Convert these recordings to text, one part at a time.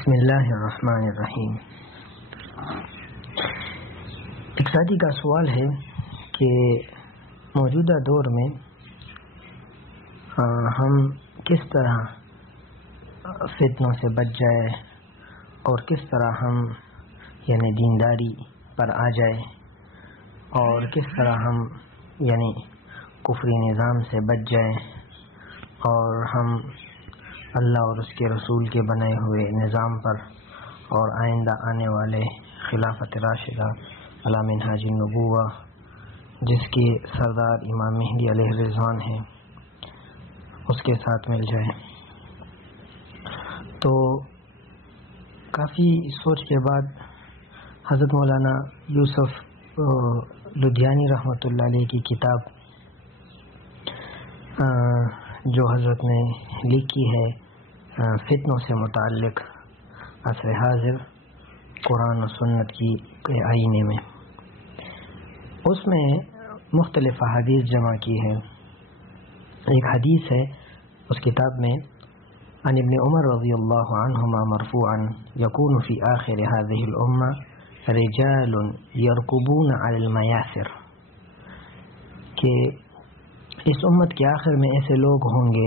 بسم اللہ الرحمن الرحیم۔ ایک ساتھی کا سوال ہے کہ موجودہ دور میں ہم کس طرح فتنوں سے بچ جائے اور کس طرح ہم یعنی دینداری پر آ جائے اور کس طرح ہم یعنی کفری نظام سے بچ جائیں اور ہم اللہ اور اس کے رسول کے بنائے ہوئے نظام پر اور آئندہ آنے والے خلافت راشدہ علی منہاج النبوہ جس کے سردار امام مہدی علیہ الرضوان ہیں اس کے ساتھ مل جائے۔ تو کافی سوچ کے بعد حضرت مولانا یوسف لدھیانی رحمۃ اللہ علیہ کی کتاب جو حضرت نے لکھی ہے فتنوں سے متعلق عصر حاضر قرآن و سنت کی آئینے میں، اس میں مختلف احادیث جمع کی ہے۔ ایک حدیث ہے اس کتاب میں عن ابن عمر رضی اللہ عنہما مرفوعا یکون فی آخر هذه الامہ رجال یرکبون علی المیاسر، کہ اس امت کے آخر میں ایسے لوگ ہوں گے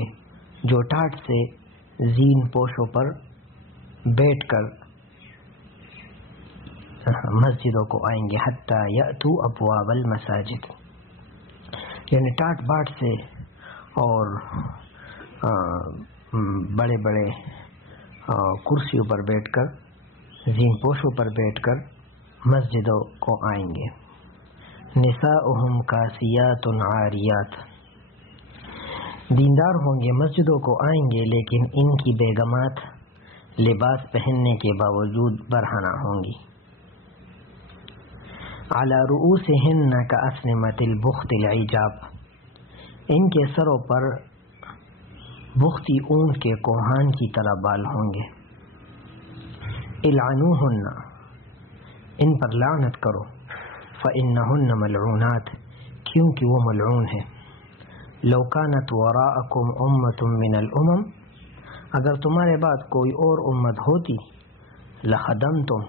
جو ٹاٹ سے زین پوشوں پر بیٹھ کر مسجدوں کو آئیں گے، حتی یأتوا ابواب المساجد، یعنی ٹاٹ باٹ سے اور بڑے بڑے کرسیوں پر بیٹھ کر زین پوشوں پر بیٹھ کر مسجدوں کو آئیں گے۔ نساؤہم کاسیات عاریات، دیندار ہوں گے، مسجدوں کو آئیں گے لیکن ان کی بیگمات لباس پہننے کے باوجود برہنہ ہوں گی۔ علی رؤوسہن کأسنمۃ البخت العجاب، ان کے سروں پر بختی اونٹ کے کوہان کی طرح بال ہوں گے۔ العنوہن، ان پر لعنت کرو، فإنہن ملعونات، کیونکہ وہ ملعون ہیں۔ لو کانت وراءکم امۃ من الامم، اگر تمہارے بعد کوئی اور امت ہوتی، لخدمتم،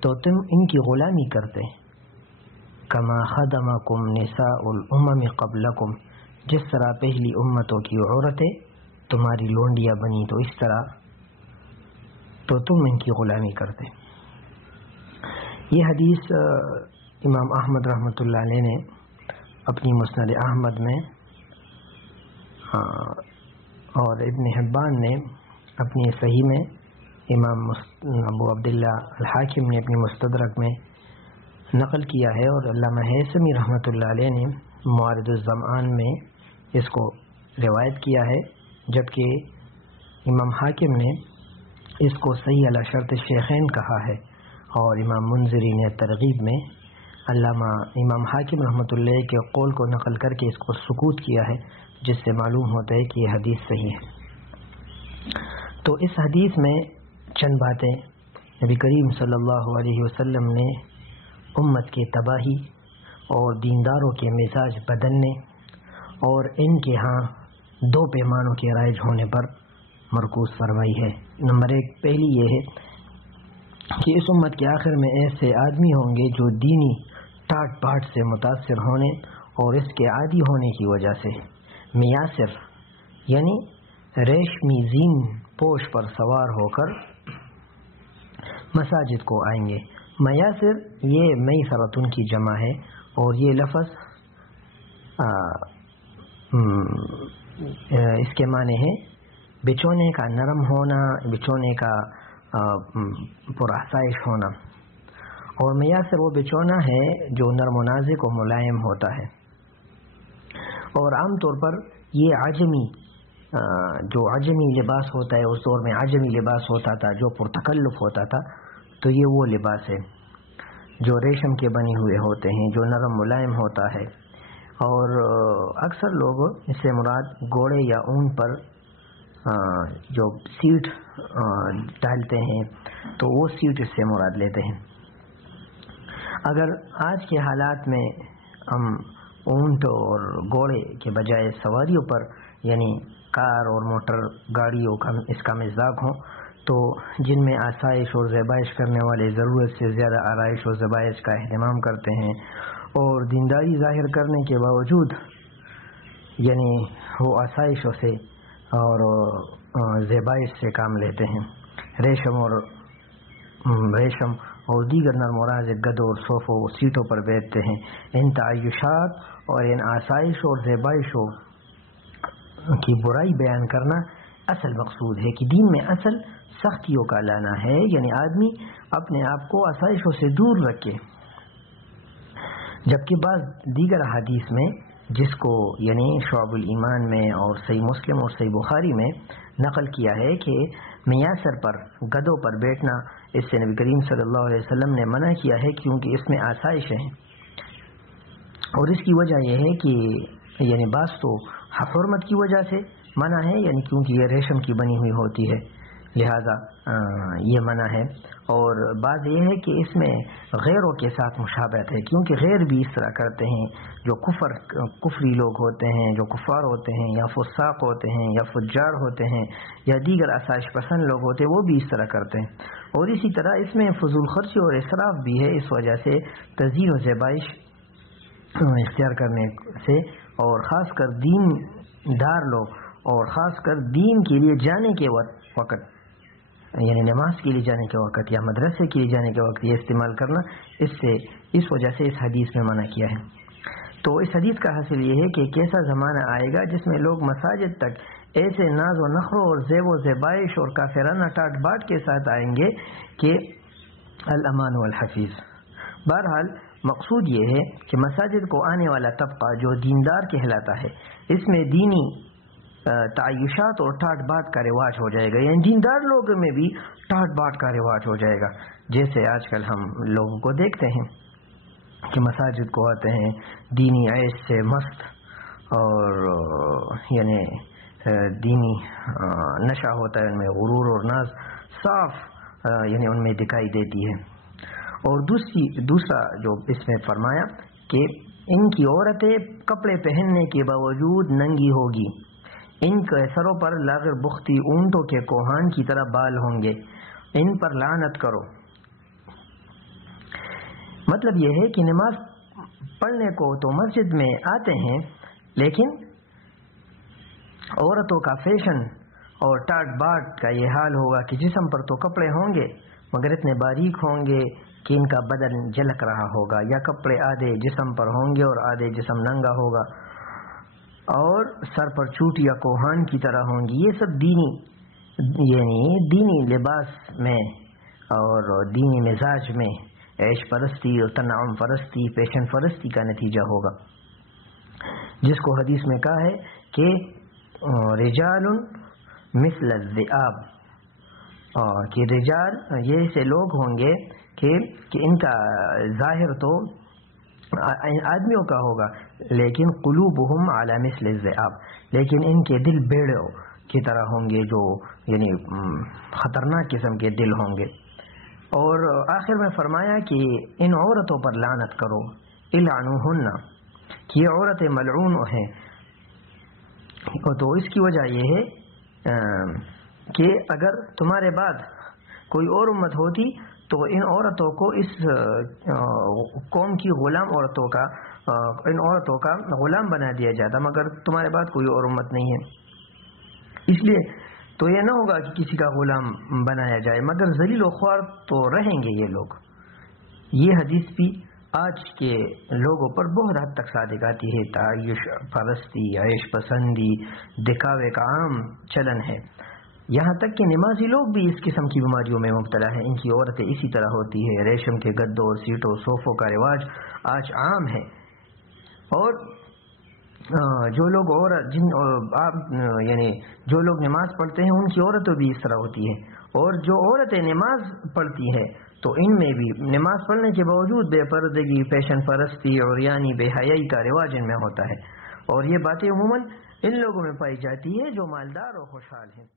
تو تم ان کی غلامی کرتے، کما خدمکم نساء الامم قبلکم، جس طرح پہلی امتوں کی عورتیں تمہاری لونڈیاں بنی تو اس طرح تو تم ان کی غلامی کرتے۔ یہ حدیث امام احمد رحمۃ اللہ علیہ نے اپنی مسند احمد میں اور ابن حبان نے اپنی صحیح میں، امام ابو عبداللہ الحاکم نے اپنی مستدرک میں نقل کیا ہے، اور علامہ ہیثمی رحمۃ اللہ علیہ نے موارد الظمآن میں اس کو روایت کیا ہے، جبکہ امام حاکم نے اس کو صحیح علی شرط شیخین کہا ہے، اور امام منذری نے ترغیب میں علامہ امام حاکم رحمۃ اللہ کے قول کو نقل کر کے اس کو سکوت کیا ہے، جس سے معلوم ہوتا ہے کہ یہ حدیث صحیح ہے۔ تو اس حدیث میں چند باتیں نبی کریم صلی اللہ علیہ وسلم نے امت کی تباہی اور دینداروں کے مزاج بدلنے اور ان کے ہاں دو پیمانوں کے رائج ہونے پر مرکوز فرمائی ہے۔ نمبر ایک، پہلی یہ ہے کہ اس امت کے آخر میں ایسے آدمی ہوں گے جو دینی ٹاٹ پاٹ سے متاثر ہونے اور اس کے عادی ہونے کی وجہ سے میاسر یعنی ریشمی زین پوش پر سوار ہو کر مساجد کو آئیں گے۔ میاسر یہ میسرتن کی جمع ہے، اور یہ لفظ اس کے معنی ہے بچونے کا نرم ہونا، بچونے کا پرآسائش ہونا، اور میاسر وہ بچونا ہے جو نرم و نازک و ملائم ہوتا ہے۔ اور عام طور پر یہ جو عجمی لباس ہوتا ہے، اس دور میں عجمی لباس ہوتا تھا جو پرتکلف ہوتا تھا، تو یہ وہ لباس ہے جو ریشم کے بنے ہوئے ہوتے ہیں، جو نرم ملائم ہوتا ہے، اور اکثر لوگ اس سے مراد گھوڑے یا اونٹ پر جو سیٹ ڈالتے ہیں تو وہ سیٹ اس سے مراد لیتے ہیں۔ اگر آج کے حالات میں ہم اونٹ اور گھوڑے کے بجائے سواریوں پر یعنی کار اور موٹر گاڑیوں کا اس کا مزاج ہو تو جن میں آسائش اور زیبائش کرنے والے ضرورت سے زیادہ آرائش اور زیبائش کا اہتمام کرتے ہیں اور دینداری ظاہر کرنے کے باوجود یعنی وہ آسائشوں سے اور زیبائش سے کام لیتے ہیں، ریشم اور دیگر نرم و نازک گدوں اور صوفوں و سیٹوں پر بیٹھتے ہیں۔ ان تعیشات اور ان آسائش اور زیبائشوں کی برائی بیان کرنا اصل مقصود ہے کہ دین میں اصل سختیوں کا لانا ہے، یعنی آدمی اپنے آپ کو آسائشوں سے دور رکھے، جبکہ بعض دیگر احادیث میں جس کو یعنی شعب الایمان میں اور صحیح مسلم اور صحیح بخاری میں نقل کیا ہے کہ میسر پر گدوں پر بیٹھنا اس سے نبی کریم صلی اللہ علیہ وسلم نے منع کیا ہے، کیونکہ اس میں آسائش ہے، اور اس کی وجہ یہ ہے کہ یعنی بعض تو حرمت کی وجہ سے منع ہے، یعنی کیونکہ یہ ریشم کی بنی ہوئی ہوتی ہے لہذا یہ منع ہے، اور بعض یہ ہے کہ اس میں غیروں کے ساتھ مشابہت ہے، کیونکہ غیر بھی اس طرح کرتے ہیں، جو کفری لوگ ہوتے ہیں، جو کفار ہوتے ہیں یا فساق ہوتے ہیں یا فجار ہوتے ہیں یا دیگر آسائش پسند لوگ ہوتے ہیں، وہ بھی اس طرح کرتے ہیں، اور اسی طرح اس میں فضول خرچی اور اسراف بھی ہے، اس وجہ سے تزیین و زیبائش اختیار کرنے سے، اور خاص کر دین دار لوگ اور خاص کر دین کے لیے جانے کے وقت یعنی نماز کے لیے جانے کے وقت یا مدرسے کے لیے جانے کے وقت یہ استعمال کرنا اس وجہ سے اس حدیث میں منع کیا ہے۔ تو اس حدیث کا حاصل یہ ہے کہ کیسا زمانہ آئے گا جس میں لوگ مساجد تک ایسے ناز و نخروں اور زیب و زیبائش اور کافرانہ ٹاٹ باٹ کے ساتھ آئیں گے کہ الامان والحفیظ۔ بہرحال مقصود یہ ہے کہ مساجد کو آنے والا طبقہ جو دیندار کہلاتا ہے، اس میں دینی تعیشات اور ٹاٹ بات کا رواج ہو جائے گا، یعنی دیندار لوگوں میں بھی ٹاٹ بات کا رواج ہو جائے گا، جیسے آج کل ہم لوگوں کو دیکھتے ہیں کہ مساجد کو آتے ہیں دینی عیش سے مست، اور یعنی دینی نشہ ہوتا ہے، ان میں غرور اور ناز صاف یعنی ان میں دکھائی دیتی ہے۔ اور دوسرا جو اس میں فرمایا کہ ان کی عورتیں کپڑے پہننے کے باوجود ننگی ہوگی، ان کے سروں پر لاغر بختی اونٹوں کے کوہان کی طرح بال ہوں گے، ان پر لعنت کرو۔ مطلب یہ ہے کہ نماز پڑھنے کو تو مسجد میں آتے ہیں، لیکن عورتوں کا فیشن اور ٹاٹ باٹ کا یہ حال ہوگا کہ جسم پر تو کپڑے ہوں گے مگر اتنے باریک ہوں گے کہ ان کا بدن جھلک رہا ہوگا، یا کپڑے آدھے جسم پر ہوں گے اور آدھے جسم ننگا ہوگا، اور سر پر چوٹی یا کوہان کی طرح ہوں گی۔ یہ سب دینی لباس میں اور دینی مزاج میں عیش پرستی اور تنعم پرستی، پیشن پرستی کا نتیجہ ہوگا، جس کو حدیث میں کہا ہے کہ رجال مثل الذئاب، کہ رجال یہ ایسے لوگ ہوں گے کہ ان کا ظاہر تو آدمیوں کا ہوگا لیکن قلوبہم علی مثل الذئاب، لیکن ان کے دل بھیڑوں کی طرح ہوں گے، جو یعنی خطرناک قسم کے دل ہوں گے۔ اور آخر میں فرمایا کہ ان عورتوں پر لعنت کرو، العنوہن، کہ یہ عورتیں ملعون ہیں۔ تو اس کی وجہ یہ ہے کہ اگر تمہارے بعد کوئی اور امت ہوتی تو ان عورتوں کو اس قوم کی غلام عورتوں کا ان عورتوں کا غلام بنا دیا جاتا، مگر تمہارے بعد کوئی اور امت نہیں ہے، اس لیے تو یہ نہ ہوگا کہ کسی کا غلام بنایا جائے، مگر ذلیل و خوار تو رہیں گے یہ لوگ۔ یہ حدیث بھی آج کے لوگوں پر بہت حد تک صادق آتی ہے۔ تعیش پرستی، عیش پسندی، دکھاوے کا عام چلن ہے، یہاں تک کہ نمازی لوگ بھی اس قسم کی بیماریوں میں مبتلا ہیں، ان کی عورتیں اسی طرح ہوتی ہے، ریشم کے گدوں اور سیٹوں صوفوں کا رواج آج عام ہے، اور جو لوگ یعنی جو لوگ نماز پڑھتے ہیں ان کی عورتیں بھی اس طرح ہوتی ہیں، اور جو عورتیں نماز پڑھتی ہیں تو ان میں بھی نماز پڑھنے کے باوجود بے پردگی، پیشن پرستی اور یعنی بے حیائی کا رواج ان میں ہوتا ہے، اور یہ باتیں عموماً ان لوگوں میں پائی جاتی ہے جو مالدار اور خوشحال ہیں۔